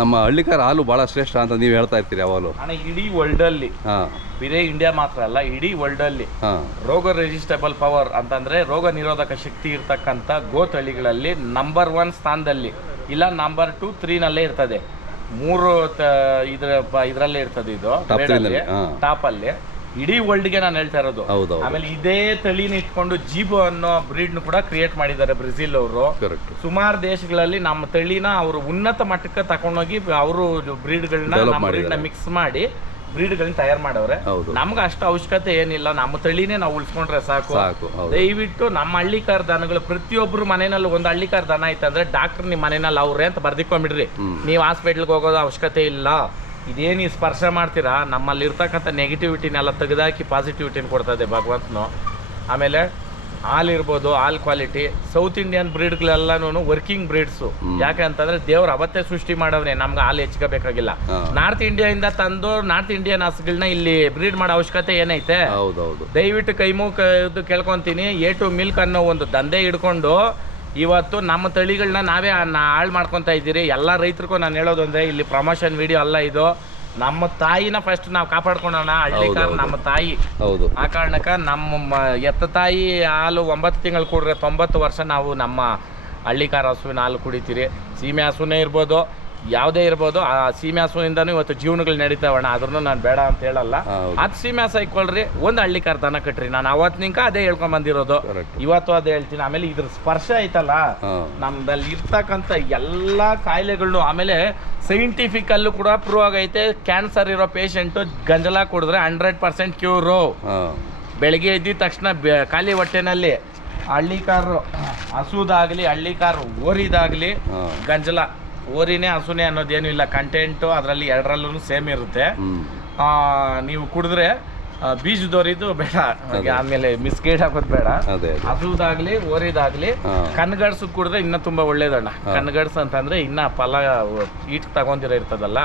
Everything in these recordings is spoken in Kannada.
ನಮ್ಮ ಹಳ್ಳಿಕಾರ ಹಾಲು ಭಾಳ ಶ್ರೇಷ್ಠ ಅಂತ ನೀವು ಹೇಳ್ತಾ ಇರ್ತೀರಿ ಯಾವಾಗಲೂ. ಅಣ್ಣ ಇಡೀ ವರ್ಲ್ಡಲ್ಲಿ ಬೇರೆ ಇಂಡಿಯಾ ಮಾತ್ರ ಅಲ್ಲ, ಇಡೀ ವರ್ಲ್ಡಲ್ಲಿ ರೋಗ ರೆಸಿಸ್ಟೇಬಲ್ ಪವರ್ ಅಂತಂದ್ರೆ ರೋಗ ನಿರೋಧಕ ಶಕ್ತಿ ಇರ್ತಕ್ಕಂಥ ಗೋತಳಿಗಳಲ್ಲಿ ನಂಬರ್ 1 ಸ್ಥಾನದಲ್ಲಿ, ಇಲ್ಲ ನಂಬರ್ 2, 3 ಇರ್ತದೆ. 3 ಇದ್ರಲ್ಲೇ ಇರ್ತದೆ ಇದು ಟಾಪ್ ಅಲ್ಲಿ ಇಡೀ ವರ್ಲ್ಡ್ಗೆ ನಾನು ಹೇಳ್ತಾ ಇರೋದು. ಆಮೇಲೆ ಇದೇ ತಳಿನ ಇಟ್ಕೊಂಡು ಜೀಬೋ ಅನ್ನೋ ಬ್ರೀಡ್ ಕೂಡ ಕ್ರಿಯೇಟ್ ಮಾಡಿದ್ದಾರೆ ಬ್ರೆಜಿಲ್ ಅವರು. ಸುಮಾರು ದೇಶಗಳಲ್ಲಿ ನಮ್ಮ ತಳಿನ ಅವರು ಉನ್ನತ ಮಟ್ಟಕ್ಕೆ ತಕೊಂಡೋಗಿ ಅವರು ಬ್ರೀಡ್ಗಳನ್ನ ಮಿಕ್ಸ್ ಮಾಡಿ ಬ್ರೀಡ್ಗಳನ್ನ ತಯಾರು ಮಾಡವ್ರೆ. ನಮ್ಗೆ ಅಷ್ಟು ಅವಶ್ಯಕತೆ ಏನಿಲ್ಲ, ನಮ್ಮ ತಳಿನೇ ನಾವು ಉಳಿಸ್ಕೊಂಡ್ರೆ ಸಾಕು. ದಯವಿಟ್ಟು ನಮ್ಮ ಹಳ್ಳಿಕಾರ ದನಗಳು ಪ್ರತಿಯೊಬ್ರು ಮನೆಯಲ್ಲಿ ಒಂದು ಹಳ್ಳಿಕಾರ ದನ ಐತಂದ್ರೆ ಡಾಕ್ಟರ್ ನಿಮ್ಮ ಮನೆಯಲ್ಲಿ ಅವ್ರೆ ಅಂತ ಬರ್ದಿಕೊಂಡ್ಬಿಡ್ರಿ. ನೀವು ಹಾಸ್ಪಿಟ್ಲ್ಗೆ ಹೋಗೋದು ಅವಶ್ಯಕತೆ ಇಲ್ಲ. ಇದೇನು ಸ್ಪರ್ಶ ಮಾಡ್ತೀರಾ ನಮ್ಮಲ್ಲಿ ಇರ್ತಕ್ಕಂಥ ನೆಗೆಟಿವಿಟಿನೆಲ್ಲ ತೆಗೆದಾಕಿ ಪಾಸಿಟಿವಿಟಿನ ಕೊಡ್ತದೆ ಭಗವಂತನು. ಆಮೇಲೆ ಹಾಲು ಇರ್ಬೋದು, ಹಾಲು ಕ್ವಾಲಿಟಿ ಸೌತ್ ಇಂಡಿಯನ್ ಬ್ರೀಡ್ಗಳೆಲ್ಲನೂ ವರ್ಕಿಂಗ್ ಬ್ರೀಡ್ಸು. ಯಾಕೆ ಅಂತಂದ್ರೆ ದೇವ್ರು ಅವತ್ತೇ ಸೃಷ್ಟಿ ಮಾಡವ್ರೆ, ನಮ್ಗೆ ಹಾಲು ಹೆಚ್ಚಬೇಕಾಗಿಲ್ಲ. ನಾರ್ತ್ ಇಂಡಿಯಾದಿಂದ ತಂದು ನಾರ್ತ್ ಇಂಡಿಯನ್ ಹಸುಗಳನ್ನ ಇಲ್ಲಿ ಬ್ರೀಡ್ ಮಾಡೋ ಅವಶ್ಯಕತೆ ಏನೈತೆ? ದಯವಿಟ್ಟು ಕೈಮುಖ ಕೇಳ್ಕೊಂತೀನಿ, A2 ಮಿಲ್ಕ್ ಅನ್ನೋ ಒಂದು ದಂಧೆ ಹಿಡ್ಕೊಂಡು ಇವತ್ತು ನಮ್ಮ ತಳಿಗಳನ್ನ ನಾವೇ ಹಾಳು ಮಾಡ್ಕೊತಾ ಇದ್ದೀರಿ. ಎಲ್ಲ ರೈತರಿಗೂ ನಾನು ಹೇಳೋದು ಅಂದರೆ ಇಲ್ಲಿ ಪ್ರಮೋಷನ್ ವಿಡಿಯೋ ಅಲ್ಲ ಇದು. ನಮ್ಮ ತಾಯಿನ ಫಸ್ಟ್ ನಾವು ಕಾಪಾಡ್ಕೊಳ್ಳೋಣ. ಹಳ್ಳಿಕಾರ ನಮ್ಮ ತಾಯಿ. ಆ ಕಾರಣಕ್ಕೆ ನಮ್ಮ ಎತ್ತ ತಾಯಿ ಹಾಲು 9 ತಿಂಗಳು ಕೂಡ್ರೆ 90 ವರ್ಷ ನಾವು ನಮ್ಮ ಹಳ್ಳಿಕಾರ ಹಸುವಿನ ಹಾಲು ಕುಡಿತೀರಿ. ಸೀಮೆ ಹಸುನೇ ಇರ್ಬೋದು, ಯಾವುದೇ ಇರ್ಬೋದು, ಆ ಸೀಮೆ ಹಸುವಿಂದನೂ ಇವತ್ತು ಜೀವನಗಳು ನಡೀತಾವಣ್ಣ. ಅದ್ರೂ ನಾನು ಬೇಡ ಅಂತ ಹೇಳಲ್ಲ. ಅದು ಸೀಮೆ ಹಸು ಇಕ್ಕೊಳ್ರಿ, ಒಂದು ಹಳ್ಳಿಕಾರ ದನ ಕಟ್ರಿ. ನಾನು ಅವತ್ತಿನಿಂಕ ಅದೇ ಹೇಳ್ಕೊಂಡ್ ಬಂದಿರೋದು, ಇವತ್ತು ಅದೇ ಹೇಳ್ತೀನಿ. ಆಮೇಲೆ ಇದ್ರ ಸ್ಪರ್ಶ ಐತಲ್ಲ ನಮ್ದಲ್ಲಿ ಇರ್ತಕ್ಕಂಥ ಎಲ್ಲ ಕಾಯಿಲೆಗಳನ್ನು, ಆಮೇಲೆ ಸೈಂಟಿಫಿಕ್ ಅಲ್ಲೂ ಕೂಡ ಪ್ರೂವ್ ಆಗೈತೆ. ಕ್ಯಾನ್ಸರ್ ಇರೋ ಪೇಷಂಟು ಗಂಜಲ ಕುಡಿದ್ರೆ 100% ಕ್ಯೂರು. ಬೆಳಿಗ್ಗೆ ಎದ್ದಿದ ತಕ್ಷಣ ಖಾಲಿ ಹೊಟ್ಟೆನಲ್ಲಿ ಹಳ್ಳಿಕಾರು ಹಸುದಾಗ್ಲಿ ಹಳ್ಳಿಕಾರು ಓರಿದಾಗ್ಲಿ ಗಂಜಲ ಓರಿನೇ ಹಸುನೇ ಅನ್ನೋದೇನು ಇಲ್ಲ. ಕಂಟೆಂಟು ಅದರಲ್ಲಿ ಎರಡರಲ್ಲೂ ಸೇಮ್ ಇರುತ್ತೆ. ನೀವು ಕುಡಿದ್ರೆ ಬೀಜದೋರಿದು ಬೇಡ, ಆಮೇಲೆ ಮಿಸ್ಗೈಡ್ ಹಾಕೋದು ಬೇಡ. ಹಸುದಾಗ್ಲಿ ಓರಿದಾಗ್ಲಿ ಕನ್ಗಡ್ಸು ಕುಡಿದ್ರೆ ಇನ್ನ ತುಂಬಾ ಒಳ್ಳೇದಣ್ಣ. ಕನ್ಗಡ್ಸ್ ಅಂತಂದ್ರೆ ಇನ್ನ ಫಲ ಈಟ್ ತಗೊಂಡಿರೋ ಇರ್ತದಲ್ಲ,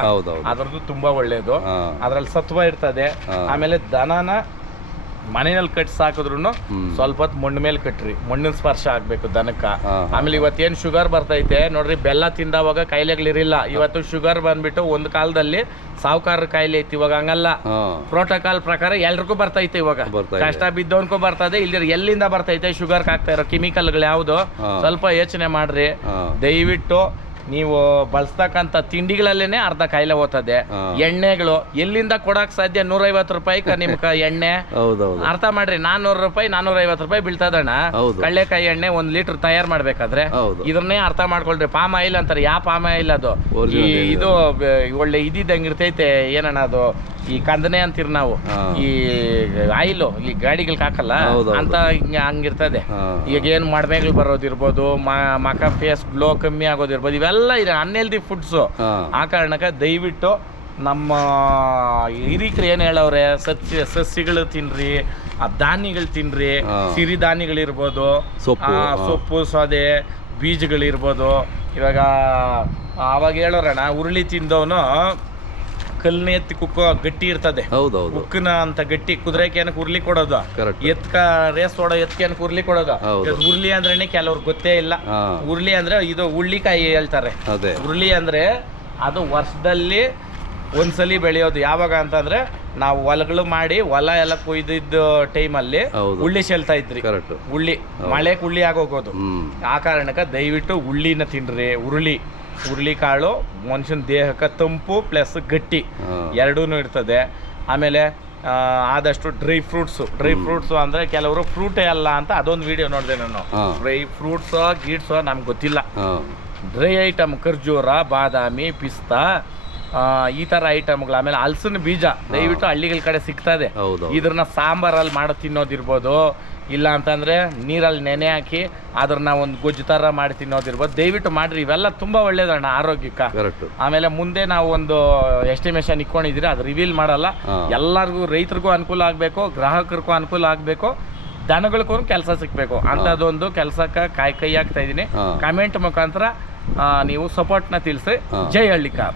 ಅದ್ರದ್ದು ತುಂಬಾ ಒಳ್ಳೇದು. ಅದ್ರಲ್ಲಿ ಸತ್ವ ಇರ್ತದೆ. ಆಮೇಲೆ ದನನ ಮನೆಯಲ್ಲಿ ಕಟ್ಟಿ ಸಾಕಿದ್ರು ಸ್ವಲ್ಪ ಹೊತ್ತು ಮಣ್ಣು ಮೇಲೆ ಕಟ್ರಿ, ಮಣ್ಣಿನ ಸ್ಪರ್ಶ ಆಗ್ಬೇಕು ದನಕ್ಕ. ಆಮೇಲೆ ಇವತ್ತೇನು ಶುಗರ್ ಬರ್ತೈತೆ ನೋಡ್ರಿ, ಬೆಲ್ಲ ತಿಂದವಾಗ ಕಾಯಿಲೆಗಳಿರಿಲ್ಲ. ಇವತ್ತು ಶುಗರ್ ಬಂದ್ಬಿಟ್ಟು ಒಂದು ಕಾಲದಲ್ಲಿ ಸಾವುಕಾರ ಕಾಯಿಲೆ ಐತಿ, ಇವಾಗ ಹಂಗಲ್ಲ. ಪ್ರೋಟೋಕಾಲ್ ಪ್ರಕಾರ ಎಲ್ರಿಗೂ ಬರ್ತೈತೆ. ಇವಾಗ ಕಷ್ಟ ಬಿದ್ದವನ್ಗೂ ಬರ್ತದೆ. ಇಲ್ಲಿ ಎಲ್ಲಿಂದ ಬರ್ತೈತೆ ಶುಗರ್ ಆಗ್ತಾ ಇರೋ ಕೆಮಿಕಲ್ಗಳು ಯಾವುದು? ಸ್ವಲ್ಪ ಯೋಚನೆ ಮಾಡ್ರಿ ದಯವಿಟ್ಟು. ನೀವು ಬಳಸ್ತಕ್ಕಂಥ ತಿಂಡಿಗಳಲ್ಲೇನೆ ಅರ್ಧ ಕಾಯಿಲೆ ಹೋಗ್ತದೆ. ಎಣ್ಣೆಗಳು ಎಲ್ಲಿಂದ ಕೊಡಕ್ ಸಾಧ್ಯ? 150 ರೂಪಾಯಿಗೆ ನಿಮ್ಗೆ ಎಣ್ಣೆ. ಅರ್ಥ ಮಾಡ್ರಿ, 400 ರೂಪಾಯಿ 450 ರೂಪಾಯಿ ಬೀಳ್ತದಣ್ಣ ಕಳ್ಳೆಕಾಯಿ ಎಣ್ಣೆ 1 ಲೀಟರ್ ತಯಾರು ಮಾಡ್ಬೇಕಾದ್ರೆ. ಇದನ್ನೇ ಅರ್ಥ ಮಾಡ್ಕೊಳ್ರಿ. ಪಾಮ್ ಆಯಿಲ್ ಅಂತಾರೆ. ಯಾವ ಪಾಮ್ ಆಯಿಲ್ ಅದು? ಇದು ಒಳ್ಳೆ ಇದ್ದಂಗೆ ಇರ್ತೈತೆ, ಏನಣ್ಣ ಅದು, ಈ ಕಂದನೆ ಅಂತೀರಿ ನಾವು, ಈ ಆಯಿಲು ಈ ಗಾಡಿಗಳಿಗೆ ಹಾಕಲ್ಲ ಅಂತ ಹಂಗಿರ್ತದೆ. ಈಗ ಏನು ಮಡ್ಮೆಗಳು ಬರೋದಿರ್ಬೋದು, ಮಕ ಫೇಸ್ ಗ್ಲೋ ಕಮ್ಮಿ ಆಗೋದಿರ್ಬೋದು, ಇವೆಲ್ಲ ಇದೆ ಅನ್ಹೆಲ್ದಿ ಫುಡ್ಸು. ಆ ಕಾರಣಕ್ಕೆ ದಯವಿಟ್ಟು ನಮ್ಮ ಹಿರಿಕರು ಏನು ಹೇಳವ್ರೆ, ಸಸ್ಯಗಳು ತಿನ್ರಿ, ಧಾನ್ಯಗಳು ತಿನ್ರಿ, ಸಿರಿಧಾನ್ಯಗಳಿರ್ಬೋದು, ಸೊಪ್ಪು ಸೌದೆ ಬೀಜಗಳಿರ್ಬೋದು. ಇವಾಗ ಅವಾಗ ಹೇಳೋರಣ್ಣ, ಉರುಳಿ ತಿಂದವನು ಕಲ್ನ ಎತ್ತಿ ಕುಕ್ಕೋ ಗಟ್ಟಿ ಇರ್ತದೆ. ಉಕ್ಕನ ಅಂತ ಗಟ್ಟಿ ಕುದುರೆಗೆ ಏನಕ್ಕೆ ಉರ್ಲಿ ಕೊಡೋದು, ಎತ್ಕ ರೇಸ್ ಓಡೋ ಎತ್ಕೇನಕ್ಕೆ ಉರ್ಲಿ ಕೊಡೋದು. ಉರ್ಲಿ ಅಂದ್ರೇನೆ ಕೆಲವ್ರಿಗೆ ಗೊತ್ತೇ ಇಲ್ಲ. ಉರ್ಲಿ ಅಂದ್ರೆ ಇದು ಉಳ್ಳಿಕಾಯಿ ಹೇಳ್ತಾರೆ. ಉರ್ಲಿ ಅಂದ್ರೆ ಅದು ವರ್ಷದಲ್ಲಿ ಒಂದ್ಸಲಿ ಬೆಳೆಯೋದು. ಯಾವಾಗ ಅಂತಂದ್ರೆ ನಾವು ಹೊಲಗಳು ಮಾಡಿ ಹೊಲ ಎಲ್ಲ ಕೊಯ್ದಿದ್ದ ಟೈಮಲ್ಲಿ ಉಳ್ಳಿ ಚೆಲ್ತಾ ಇದ್ರಿ. ಉಳ್ಳಿ ಮಳೆಗೆ ಉಳ್ಳಿ ಆಗೋಗೋದು. ಆ ಕಾರಣಕ್ಕೆ ದಯವಿಟ್ಟು ಉಳ್ಳಿನ ತಿನ್ರಿ. ಉರುಳಿ ಕಾಳು ಮನುಷ್ಯನ ದೇಹಕ್ಕೆ ತಂಪು ಪ್ಲಸ್ ಗಟ್ಟಿ ಎರಡೂ ಇರ್ತದೆ. ಆಮೇಲೆ ಆದಷ್ಟು ಡ್ರೈ ಫ್ರೂಟ್ಸು ಅಂದರೆ ಕೆಲವರು ಫ್ರೂಟೇ ಅಲ್ಲ ಅಂತ ಅದೊಂದು ವಿಡಿಯೋ ನೋಡಿದೆ ನಾನು. ಡ್ರೈ ಫ್ರೂಟ್ಸು ಗೀಟ್ಸು ನಮ್ಗೆ ಗೊತ್ತಿಲ್ಲ. ಡ್ರೈ ಐಟಮ್ ಖರ್ಜೂರ, ಬಾದಾಮಿ, ಪಿಸ್ತಾ, ಈ ಥರ ಐಟಮ್ಗಳು. ಆಮೇಲೆ ಹಲಸಿನ ಬೀಜ ದಯವಿಟ್ಟು ಹಳ್ಳಿಗಳ ಕಡೆ ಸಿಗ್ತದೆ. ಇದ್ರನ್ನ ಸಾಂಬಾರಲ್ಲಿ ಮಾಡೋ ತಿನ್ನೋದಿರ್ಬೋದು, ಇಲ್ಲ ಅಂತಂದರೆ ನೀರಲ್ಲಿ ನೆನೆ ಹಾಕಿ ಅದ್ರನ್ನ ಒಂದು ಗೊಜ್ಜು ಥರ ಮಾಡಿ ತಿನ್ನೋದಿರ್ಬೋದು. ದಯವಿಟ್ಟು ಮಾಡಿರಿ, ಇವೆಲ್ಲ ತುಂಬ ಒಳ್ಳೇದಣ್ಣ ಆರೋಗ್ಯಕ್ಕೆ. ಆಮೇಲೆ ಮುಂದೆ ನಾವು ಒಂದು ಎಸ್ಟಿಮೇಷನ್ ಇಟ್ಕೊಂಡಿದ್ದೀರಿ, ಅದು ರಿವೀಲ್ ಮಾಡಲ್ಲ. ಎಲ್ಲರಿಗೂ ರೈತರಿಗೂ ಅನುಕೂಲ ಆಗಬೇಕು, ಗ್ರಾಹಕರಿಗೂ ಅನುಕೂಲ ಆಗಬೇಕು, ದನಗಳಿಗೂ ಕೆಲಸ ಸಿಗಬೇಕು ಅಂಥದ್ದೊಂದು ಕೆಲಸಕ್ಕೆ ಕೈ ಹಾಕ್ತಾ ಇದ್ದೀನಿ. ಕಮೆಂಟ್ ಮುಖಾಂತರ ನೀವು ಸಪೋರ್ಟ್ನ ತಿಳಿಸಿ. ಜೈ ಹಳ್ಳಿಕಾರ್.